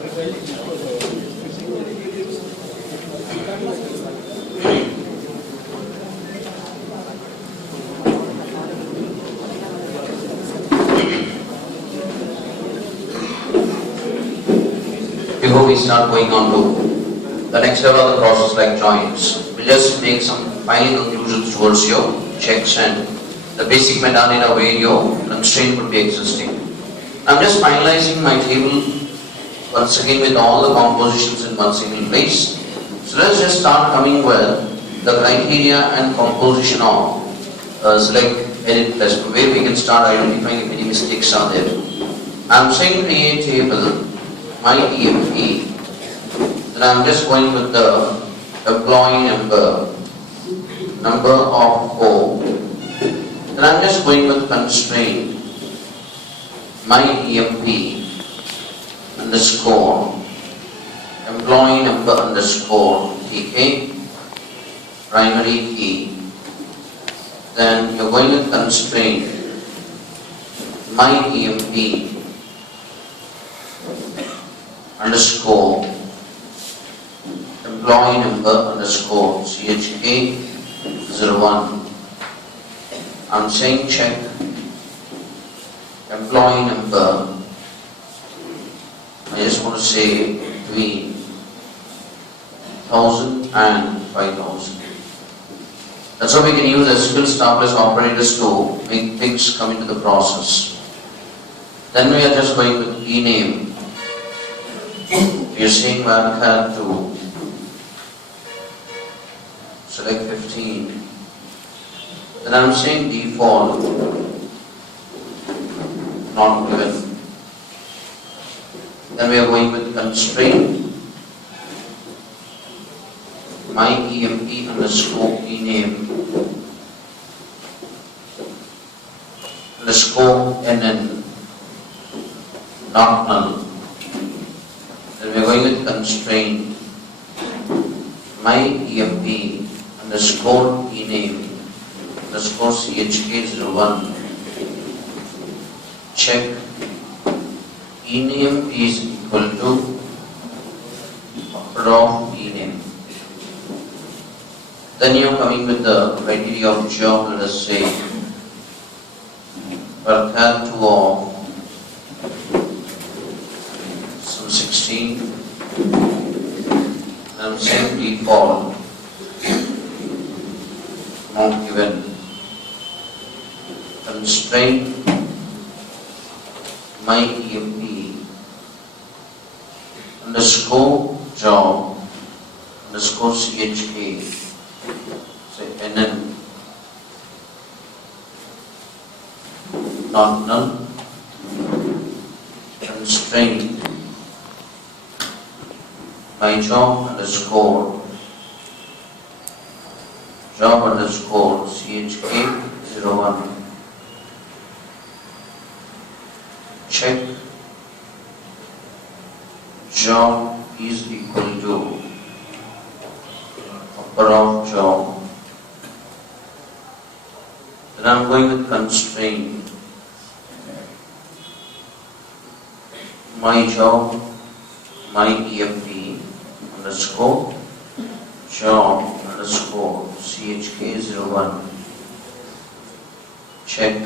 Before we start going on to the next level of the process like joins, we'll just make some final conclusions towards your checks and the basic metadata where your constraint would be existing. I'm just finalizing my table once again with all the compositions in one single place. So let's just start coming with the criteria and composition of select edit plus where we can start identifying if any mistakes are there. I'm saying create table my EMP, then I'm just going with the employee number of O, then I'm just going with constraint my EMP underscore employee number underscore TK primary key, then you're going with constraint my EMP underscore employee number underscore CHK 01. I'm saying check employee number, I just want to say between 1000 and 5000. That's how we can use SQL star-plus operators to make things come into the process. Then we are just going with key name. We are saying wildcard to select 15. Then I'm saying default not given. Then we are going with constraint my EMP underscore key name underscore NN not null. Then we are going with constraint my EMP underscore key name underscore CHK01. Check ename is equal to upper of ename. Then you are coming with the criteria of job, let us say varchar 2 of some 16. I'm saying default not given. Constraint my EMP underscore job underscore CHK say NN not null. Constraint my job underscore CHK 01. Check job is equal to upper of job. Then I'm going with constraint my job my EMP underscore job underscore CHK 01. Check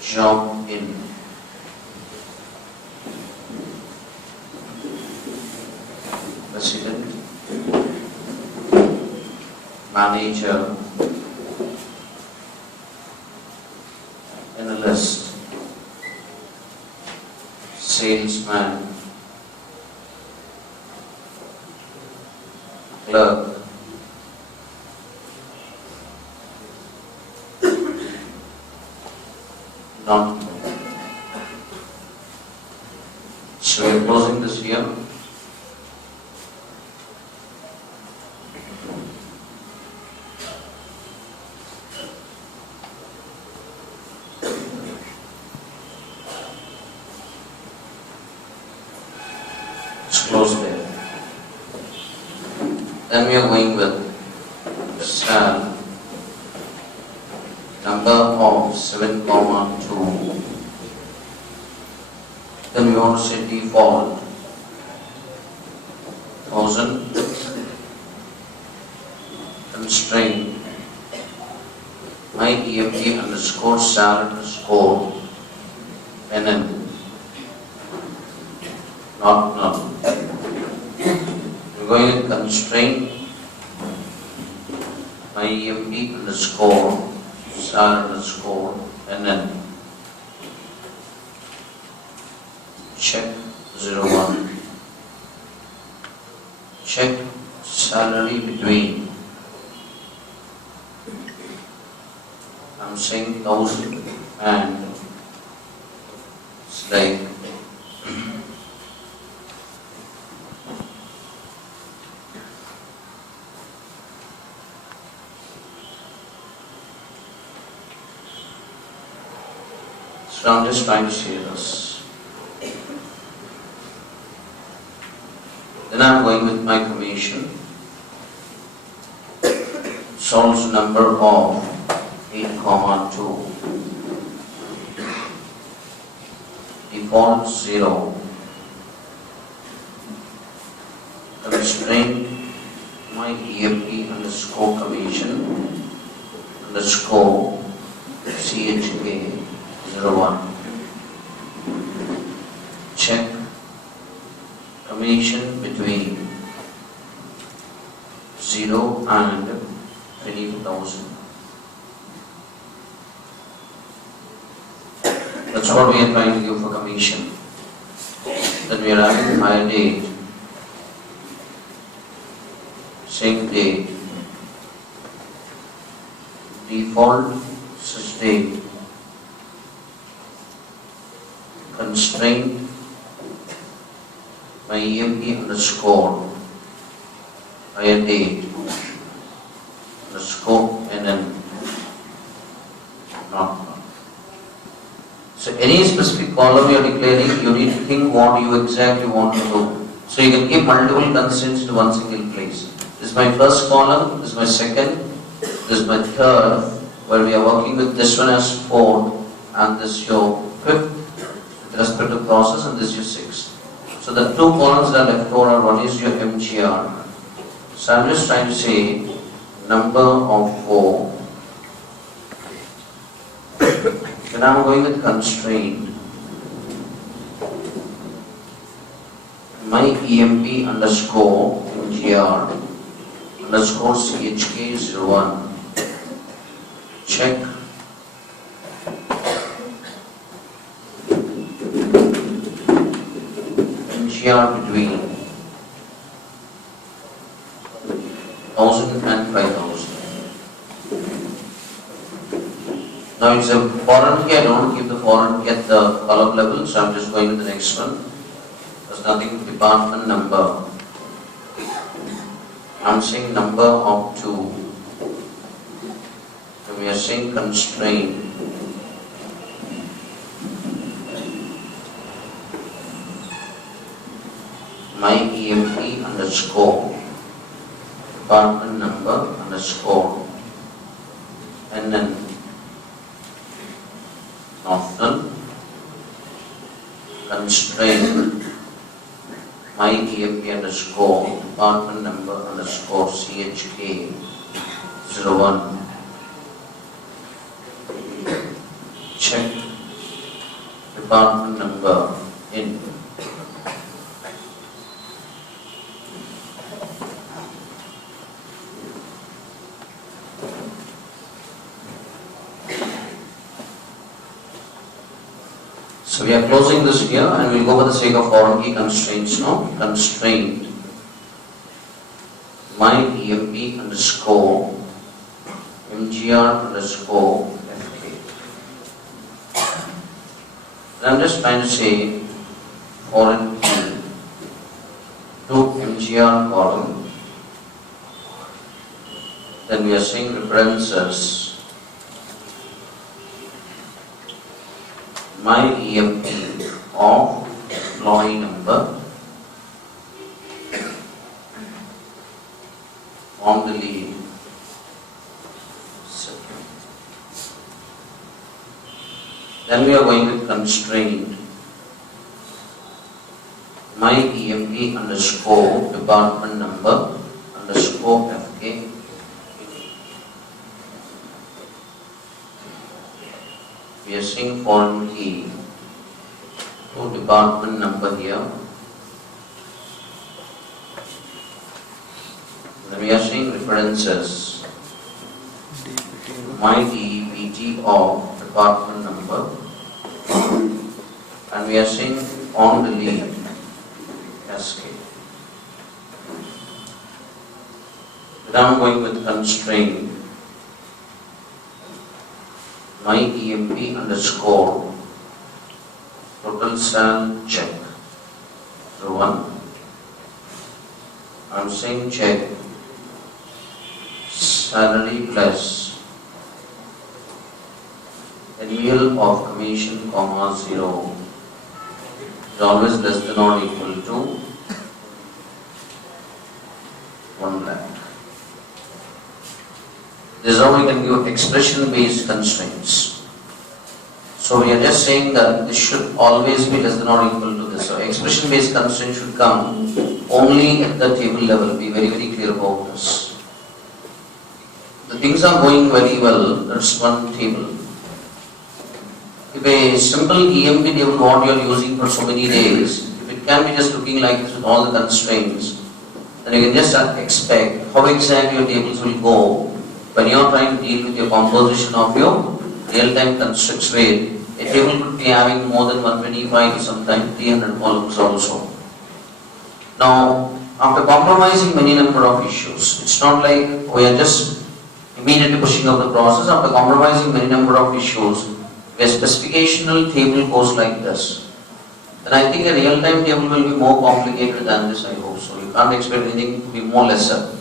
job in president manager analyst salesman clerk not. So we are closing this here. It's closed there. Then we are going with sal number of 7 comma 2. Then we want to say default 1000 constraint my EMP underscore sal underscore NN not null. We're going to constraint my EMP underscore sal underscore NN check 01 check salary between I'm saying 1000 and it's like so I'm just trying to say this. Then I'm going with my commission. Solves number of 8, 2. Default 0. Constraint my EMP underscore commission underscore CHK 01. Check commission between 0 and 20,000. That's what we are trying to give for commission. Then we are having hire date, same date, default such date, constraint my EMP underscore hire date underscore NN not. So any specific column you are declaring, you need to think what you exactly want to do. So you can keep multiple constraints in one single place. This is my first column, this is my second, this is my third, where we are working with this one as fourth, and this is your fifth with respect to process, and this is your sixth. So the two columns that are left over, one is your MGR. So I'm just trying to say number of 4. Then I'm going with constraint my EMP underscore MGR underscore CHK 01 check MGR between 1000 and 5000. Now it's a foreign key, I don't keep the foreign key at the column level, so I'm just going with the next one. There's nothing department number. I'm saying number of 2. And we are saying constraint my EMP underscore department number underscore and then often constraint my EMP underscore department number underscore CHK 01 check department number in So we are closing this here and we'll go for the sake of foreign key constraints now. Constraint my EMP underscore MGR underscore FK. I'm just trying to say foreign key to MGR column. Then we are saying references my EMP of employee number on the lead. Then we are going with constraint. My EMP underscore department number underscore FK. We are seeing foreign key to department number here. Then we are seeing references. My DEPT of department number. And we are seeing on the lead. SK. Then I'm going with constraint. My EMP underscore total sal check. So 1. I'm saying check salary plus annual of commission comma 0 is always less than or equal to 1 lakh. This is how we can give expression-based constraints. So we are just saying that this should always be less than or equal to this. So expression-based constraint should come only at the table level. Be very, very clear about this. The things are going very well. That's one table. If a simple EMP table what you are using for so many days, if it can be just looking like this with all the constraints, then you can just expect how exactly your tables will go when you are trying to deal with your composition of your real-time constructs where a table could be having more than 125 to sometimes 300 columns also. Now, after compromising many number of issues, it's not like we are just immediately pushing up the process. After compromising many number of issues, a specificational table goes like this. Then I think a real-time table will be more complicated than this, I hope so. You can't expect anything to be more lesser.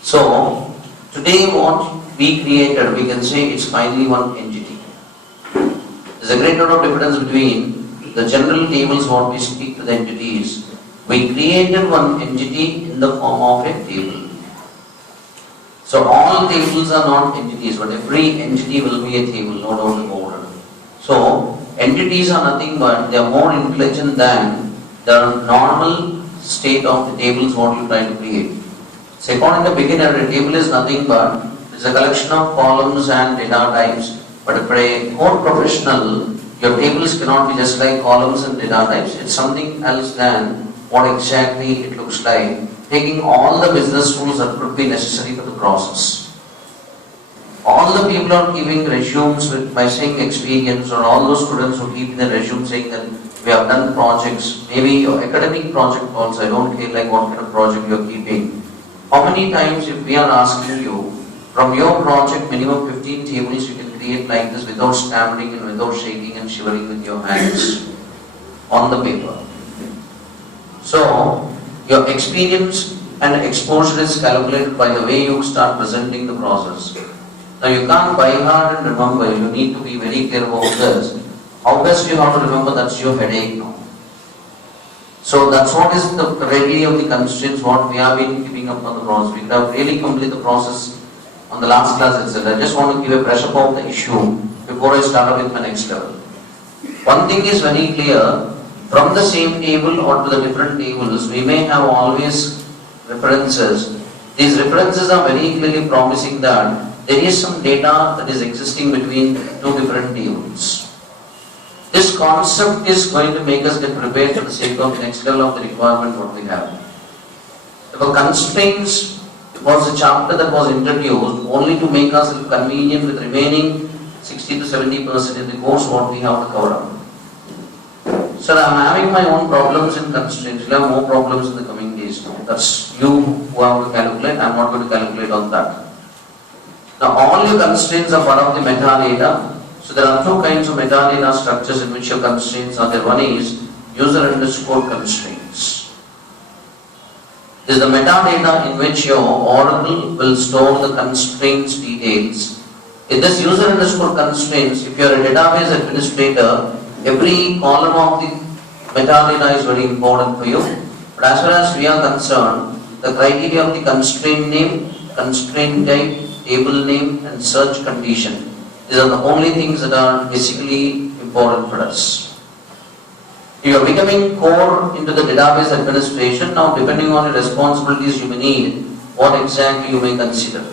So, today what we created, we can say it's finally one entity. There's a great deal of difference between the general tables what we speak to the entities. We created one entity in the form of a table. So all tables are not entities, but every entity will be a table, no doubt about it. So entities are nothing but they are more intelligent than the normal state of the tables what you try to create. So according to beginner, a table is nothing but it's a collection of columns and data types. But for a more professional, your tables cannot be just like columns and data types. It's something else than what exactly it looks like, taking all the business rules that could be necessary for the process. All the people are giving resumes with by saying experience, or all those students who keep in their resume saying that we have done projects, maybe your academic project also, I don't care like what kind of project you are keeping. How many times if we are asking you, from your project minimum 15 tables you can create like this without stammering and without shaking and shivering with your hands on the paper. So, your experience and exposure is calculated by the way you start presenting the process. Now you can't by heart and remember, you need to be very clear about this. How best you have to remember, that's your headache now. So that's what is the reality of the constraints what we have been keeping up on the process. We could have really complete the process on the last class itself. I just want to give a brush up of the issue before I start with my next level. One thing is very clear, from the same table or to the different tables, we may have always references. These references are very clearly promising that there is some data that is existing between two different tables. This concept is going to make us get prepared for the sake of the next level of the requirement what we have. The constraints was a chapter that was introduced only to make us convenient with remaining 60 to 70% in the course what we have to cover up. So I am having my own problems in constraints. You'll have more problems in the coming days now. That's you who have to calculate. I am not going to calculate on that. Now all your constraints are part of the metadata. So there are two kinds of metadata structures in which your constraints are there. One is user underscore constraints. This is the metadata in which your Oracle will store the constraints details. In this user underscore constraints, if you are a database administrator, every column of the metadata is very important for you. But as far as we are concerned, the criteria of the constraint name, constraint type, table name and search condition. These are the only things that are basically important for us. You are becoming core into the database administration. Now, depending on your responsibilities you may need, what exactly you may consider.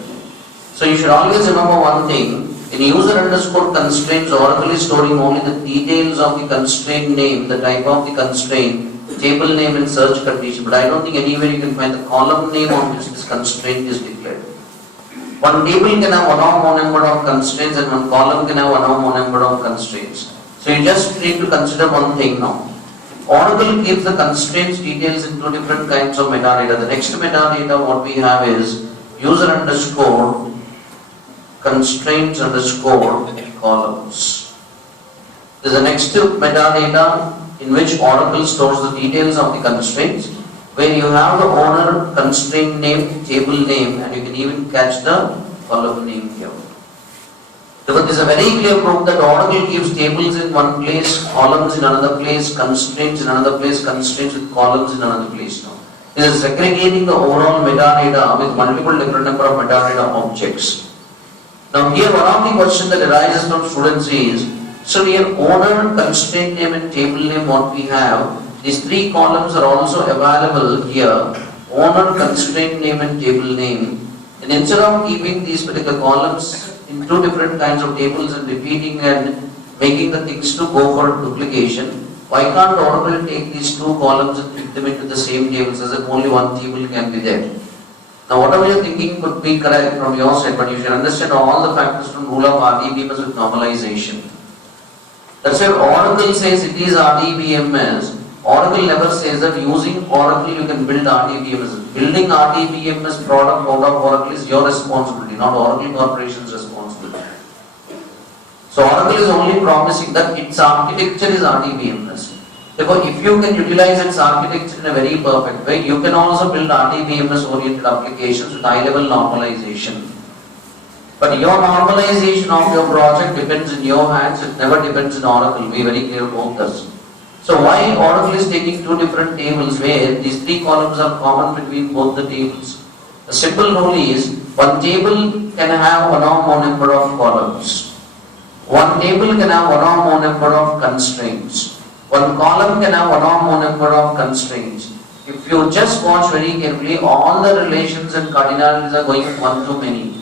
So you should always remember one thing. In user underscore constraints, Oracle is storing only the details of the constraint name, the type of the constraint, table name and search condition. But I don't think anywhere you can find the column name on which this constraint is declared. One table can have one or more number of constraints and one column can have one or more number of constraints. So you just need to consider one thing now. Oracle gives the constraints details into different kinds of metadata. The next metadata what we have is user underscore constraints underscore columns. This is the next metadata in which Oracle stores the details of the constraints, where you have the owner, constraint name, table name, and you can even catch the column name here. There is a very clear proof that Oracle gives tables in one place, columns in another place, constraints in another place, constraints with columns in another place now. This is segregating the overall metadata with multiple different number of metadata objects. Now here one of the questions that arises from students is, so here owner, constraint name and table name what we have, these three columns are also available here, owner, constraint name and table name. And instead of keeping these particular columns in two different kinds of tables and repeating and making the things to go for duplication, why can't Oracle take these two columns and put them into the same tables as if only one table can be there? Now whatever you're thinking could be correct from your side, but you should understand all the factors from rule of RDBMS with normalization. That's why Oracle says it is RDBMS. Oracle never says that using Oracle you can build RDBMS. Building RDBMS product out of Oracle is your responsibility, not Oracle Corporation's responsibility. So Oracle is only promising that its architecture is RDBMS. Therefore, if you can utilize its architecture in a very perfect way, you can also build RDBMS oriented applications with high level normalization. But your normalization of your project depends in your hands, it never depends in Oracle. Be very clear about this. So why Oracle is taking two different tables where these three columns are common between both the tables? The simple rule is, one table can have one or more number of columns. One table can have one or more number of constraints. One column can have one or more number of constraints. If you just watch very carefully, all the relations and cardinalities are going one to many.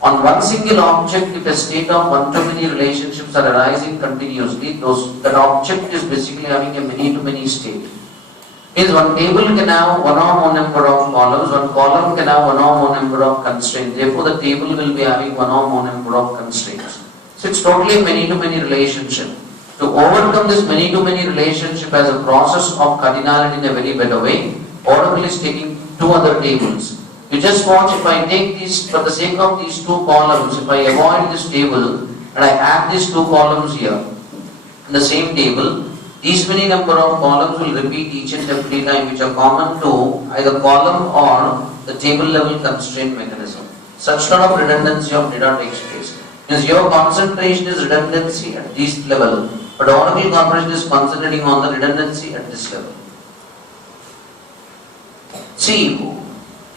On one single object, if a state of one to many relationships are arising continuously, that object is basically having a many to many state. Means one table can have one or more number of columns, one column can have one or more number of constraints. Therefore, the table will be having one or more number of constraints. So it's totally a many to many relationship. To overcome this many to many relationship as a process of cardinality in a very better way, Oracle is taking two other tables. You just watch, if I take these, for the sake of these two columns, if I avoid this table and I add these two columns here in the same table, these many number of columns will repeat each and every time, which are common to either column or the table level constraint mechanism. Such sort of redundancy of data takes place. Because your concentration is redundancy at this level, but Oracle Corporation is concentrating on the redundancy at this level. See,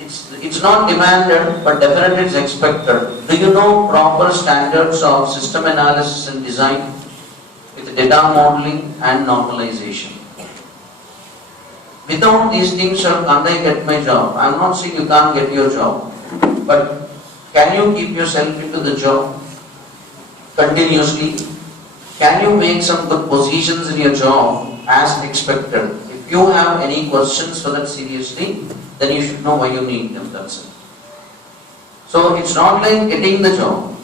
it's not demanded, but definitely it's expected. Do you know proper standards of system analysis and design with data modeling and normalization? Without these things, sir, can't I get my job? I'm not saying you can't get your job, but can you keep yourself into the job continuously? Can you make some good positions in your job as expected? If you have any questions for that seriously, then you should know why you need them, that's it. So it's not like getting the job.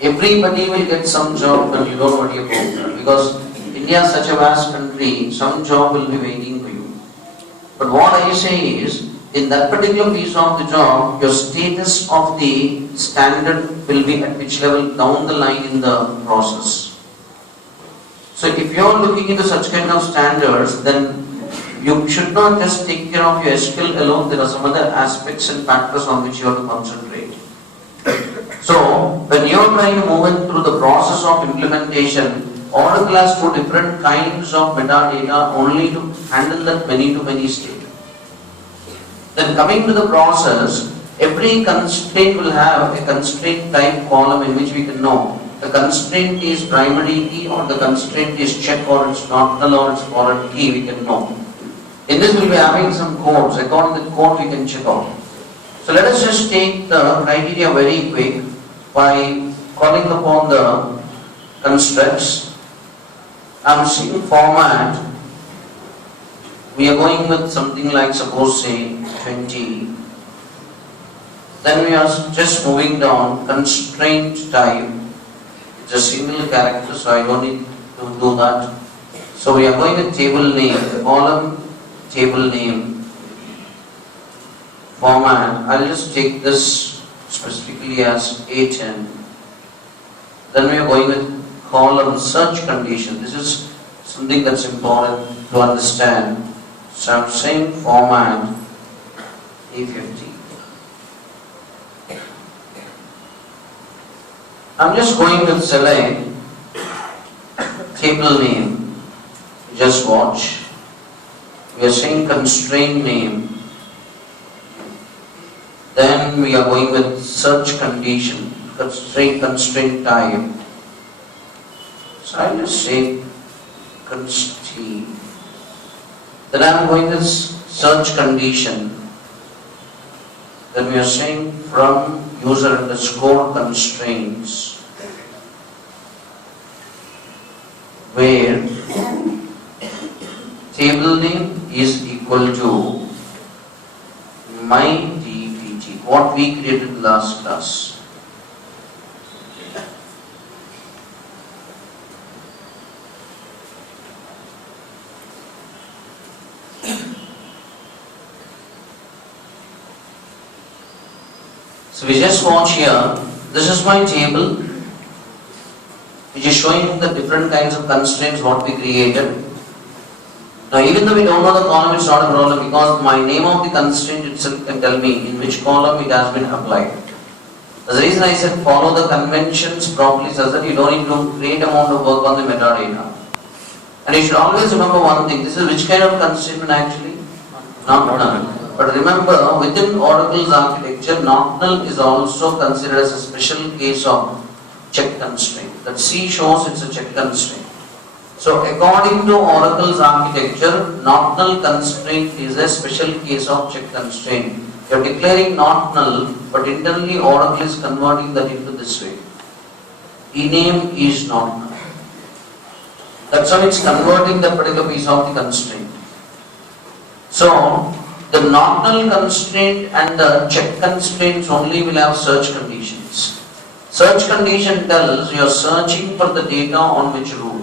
Everybody will get some job and you don't worry about that, because India is such a vast country, some job will be waiting for you. But what I say is, in that particular piece of the job, your status of the standard will be at which level down the line in the process. So if you are looking into such kind of standards, then you should not just take care of your SQL alone. There are some other aspects and factors on which you have to concentrate. So when you are trying to move in through the process of implementation, Oracle has two different kinds of metadata only to handle that many to many state. Then coming to the process, every constraint will have a constraint type column in which we can know the constraint is primary key or the constraint is check or it's nocturnal or it's foreign key, we can know. In this we'll be having some codes. According to the code we can check out. So let us just take the criteria very quick by calling upon the constructs. I'm seeing format. We are going with something like suppose say 20. Then we are just moving down constraint type. It's a single character, so I don't need to do that. So we are going with table name, column, table name, format. I'll just take this specifically as A10. Then we are going with column search condition. This is something that's important to understand. So I'm saying format A50. I'm just going to select table name. Just watch. We are saying constraint name. Then we are going with search condition, constraint type. So I'll just say constraint. Then I'm going with search condition. Then we are saying from user underscore constraints, where table name is equal to my DPT, what we created last class. So we just watch here, this is my table which is showing the different kinds of constraints what we created. Now even though we don't know the column, it's not a problem because my name of the constraint itself can tell me in which column it has been applied. That's the reason I said follow the conventions properly so that you don't need to great amount of work on the metadata. And you should always remember one thing, this is which kind of constraint actually? Nocturnal. But remember, within Oracle's architecture, nocturnal is also considered as a special case of check constraint. That C shows it's a check constraint. So according to Oracle's architecture, nocturnal constraint is a special case of check constraint. You are declaring nocturnal, but internally Oracle is converting that into this way. Ename is nocturnal. That's how it's converting that particular piece of the constraint. So the nocturnal constraint and the check constraints only will have search conditions. Search condition tells you are searching for the data on which rule.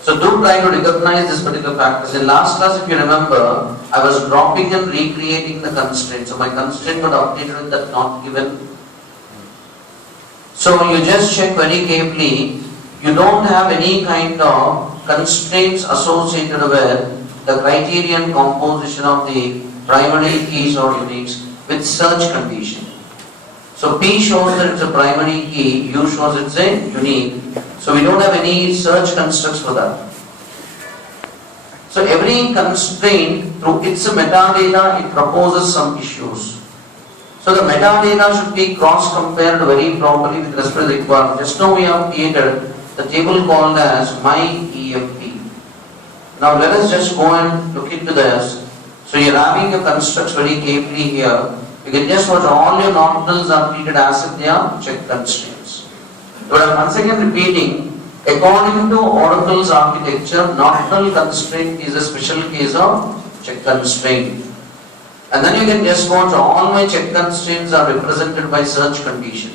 So do try to recognize this particular fact. In last class, if you remember, I was dropping and recreating the constraint. So my constraint got updated with that not given. So you just check very carefully. You don't have any kind of constraints associated with the criterion composition of the primary keys or uniques with search condition. So P shows that it's a primary key, U shows it's a unique. So we don't have any search constructs for that. So every constraint through its metadata, it proposes some issues. So the metadata should be cross-compared very properly with respect to the requirement. Just now we have created the table called as myEFP. Now let us just go and look into this. So you're having your constructs very carefully here. You can just watch all your nocturnals are treated as if they are check constraints. But I'm once again repeating, according to Oracle's architecture, nocturnal constraint is a special case of check constraint. And then you can just watch all my check constraints are represented by search condition.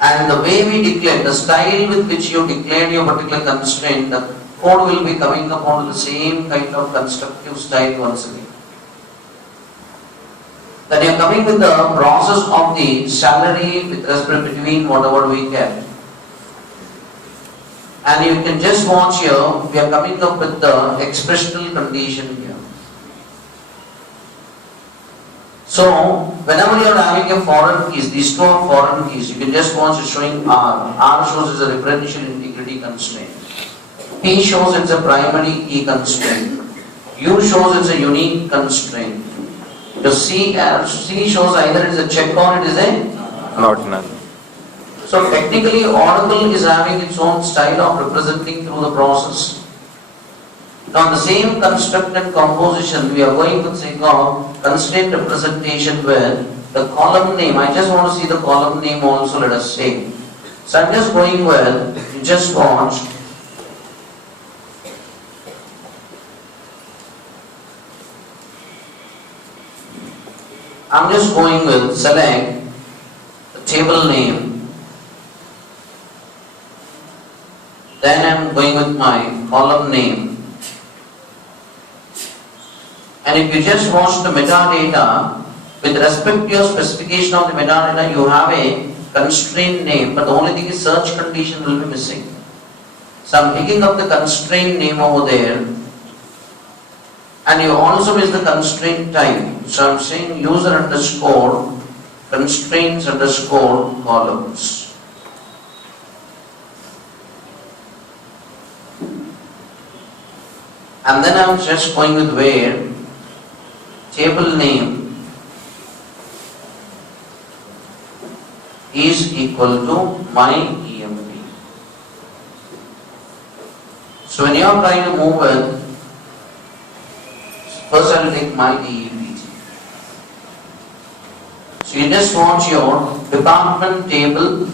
And the way we declare, the style with which you declared your particular constraint, the code will be coming upon the same kind of constructive style once again. Then you are coming with the process of the salary with respect between whatever we get. And you can just watch here, we are coming up with the expressional condition here. So, whenever you are having a foreign keys, these two are foreign keys, you can just watch it showing R. R shows it's a referential integrity constraint. P shows it's a primary key constraint. U shows it's a unique constraint. The C shows either it's a check or it is a Not null. So technically Oracle is having its own style of representing through the process. Now the same construct and composition we are going to think of constraint representation where the column name, I just want to see the column name also, let us say. So I'm just going well, you just watch. I'm just going with select the table name, then I'm going with my column name, and if you just watch the metadata, with respect to your specification of the metadata, you have a constraint name, but the only thing is search condition will be missing. So I'm picking up the constraint name over there, and you also miss the constraint type. So I'm saying user underscore constraints underscore columns. And then I'm just going with where table name is equal to my EMP. So when you are trying to move it, first I will take my DEPT. So you just want your department table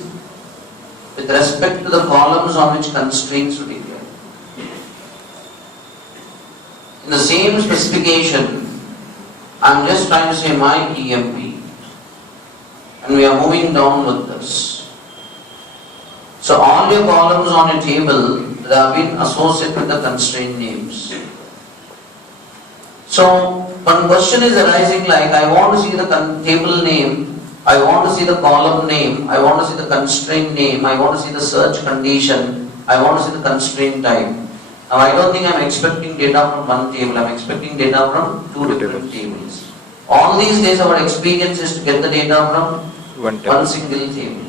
with respect to the columns on which constraints to declare. In the same specification, I am just trying to say my EMP, and we are moving down with this. So all your columns on a table that have been associated with the constraint names. So one question is arising like, I want to see the table name, I want to see the column name, I want to see the constraint name, I want to see the search condition, I want to see the constraint type. Now I don't think I am expecting data from one table, I am expecting data from two different tables. All these days our experience is to get the data from one single table.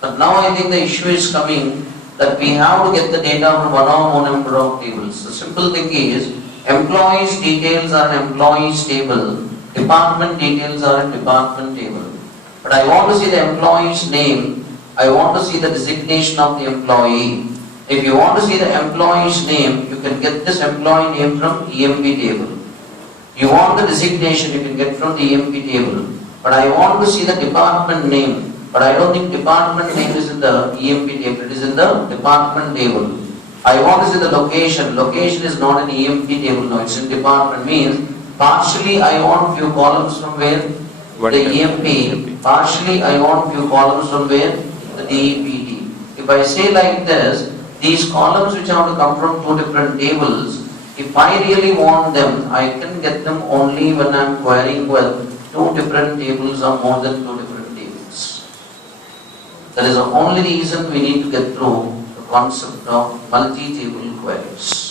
But now I think the issue is coming that we have to get the data from one or more number of tables. The simple thing is, employees details are an employees table, department details are a department table. But I want to see the employee's name, I want to see the designation of the employee. If you want to see the employee's name, you can get this employee name from EMP table. You want the designation, you can get from the EMP table. But I want to see the department name, but I don't think department name is in the EMP table, it is in the department table. I want to see the location, location is not in EMP table now, it's in department, means partially I want few columns from where? The EMP, partially I want few columns from where? The DEPT. If I say like this, these columns which have to come from two different tables, if I really want them, I can get them only when I am querying with two different tables or more than two different tables. That is the only reason we need to get through the concept of multi-table queries.